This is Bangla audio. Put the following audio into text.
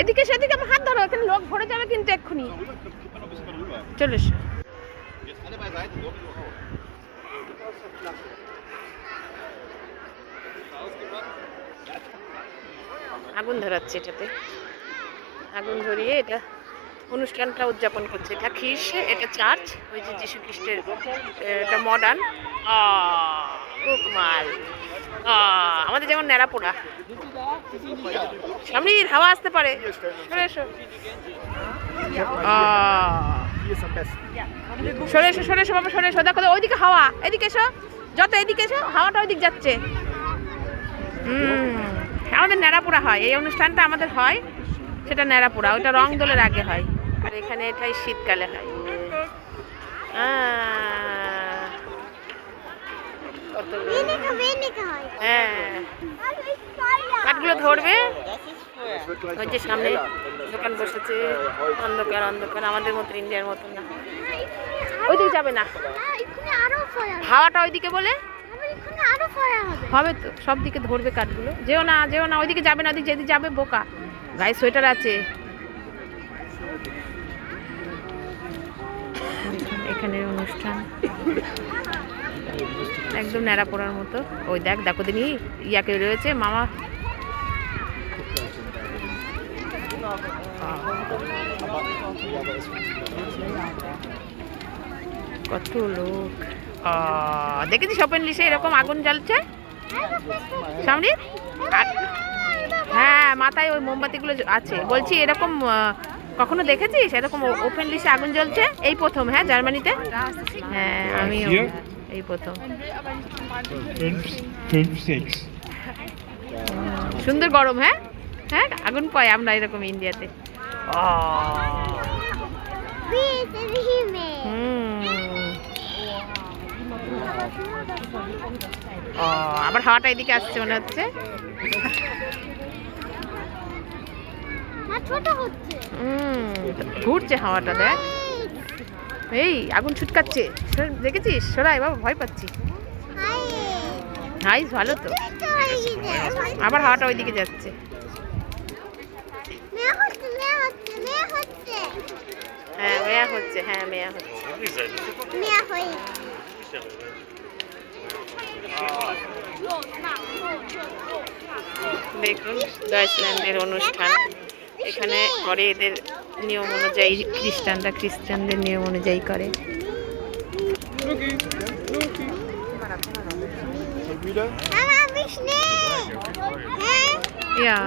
এদিকে সেদিকে আমার হাত ধরো, এখানে লোক ভরে যাবে কিন্তু এক্ষুনি। চলে এসো। আগুন ধরাচ্ছে এটাতে, আগুন ধরিয়ে এটা অনুষ্ঠানটা উদযাপন করছে। এটা খ্রিস্ট, এটা চার্চ, ওই যে যীশু খ্রিস্টের, এটা মডার্ন। খুব মাল আমাদের যেমন ন্যাড়াপোড়া। সামনের হাওয়া আসতে পারে, সরে এসো। সরে এসো, সরে এসো বাবা, সরে এসো। দেখো ওইদিকে হাওয়া, এদিকে এসো, যত এদিকে এসো, হাওয়াটা ওইদিক যাচ্ছে। আমাদের ন্যাড়াপোড়া হয়, এই অনুষ্ঠানটা আমাদের হয়, সেটা ন্যাড়াপোড়া, ওইটা রং দোলের আগে হয়। আর এখানে এটাই শীতকালে হয়। হ্যাঁ, কাঠগুলো ধরবে। ওই যে সামনে দোকান বসেছে, অন্ধকার অন্ধকার, আমাদের মতো ইন্ডিয়ার মতো না। ওইদিকে যাবে না, হাওয়াটা ওইদিকে বলে হবে তো, সব দিকে ধরবে কাঠগুলো। যেও না, যেও না, ওইদিকে যাবে না, ওইদিকে যেদিকে যাবে বোকা। গায়ে সোয়েটার আছে। এখানে অনুষ্ঠান একদম ন্যাড়াপোড়ার মতো। ওই দেখ, দেখো দিনই ইয়াকে রয়েছে মামা। কত লোক দেখেছিস ওপেন লিস্টে এরকম আগুন জ্বলছে সামনে। হ্যাঁ, মাথায় ওই মোমবাতিগুলো আছে। বলছি এরকম কখনো দেখেছিস এরকম ওপেন লিস্টে আগুন জ্বলছে? এই প্রথম। হ্যাঁ, জার্মানিতে। হ্যাঁ, আমিও এই প্রথম। সুন্দর গরম। হ্যাঁ হ্যাঁ, আগুন পাই আমরা এরকম ইন্ডিয়াতে। আবার হাওয়াটা এদিকে আসছে মনে হচ্ছে। ঘুরছে হাওয়াটা, দেখ। এই আগুন ছুটকাচ্ছে, দেখেছিস? সরাই বাবা, ভয় পাচ্ছি। হাই, ভালো তো। আবার হাওয়াটা ওইদিকে যাচ্ছে। হ্যাঁ, মেয়া হচ্ছে। হ্যাঁ, মেয়া হচ্ছে। দেখুন ডয়েচল্যান্ডের অনুষ্ঠান এখানে করে, এদের নিয়ম অনুযায়ী। খ্রিস্টানদের নিয়ম অনুযায়ী করে। Ja.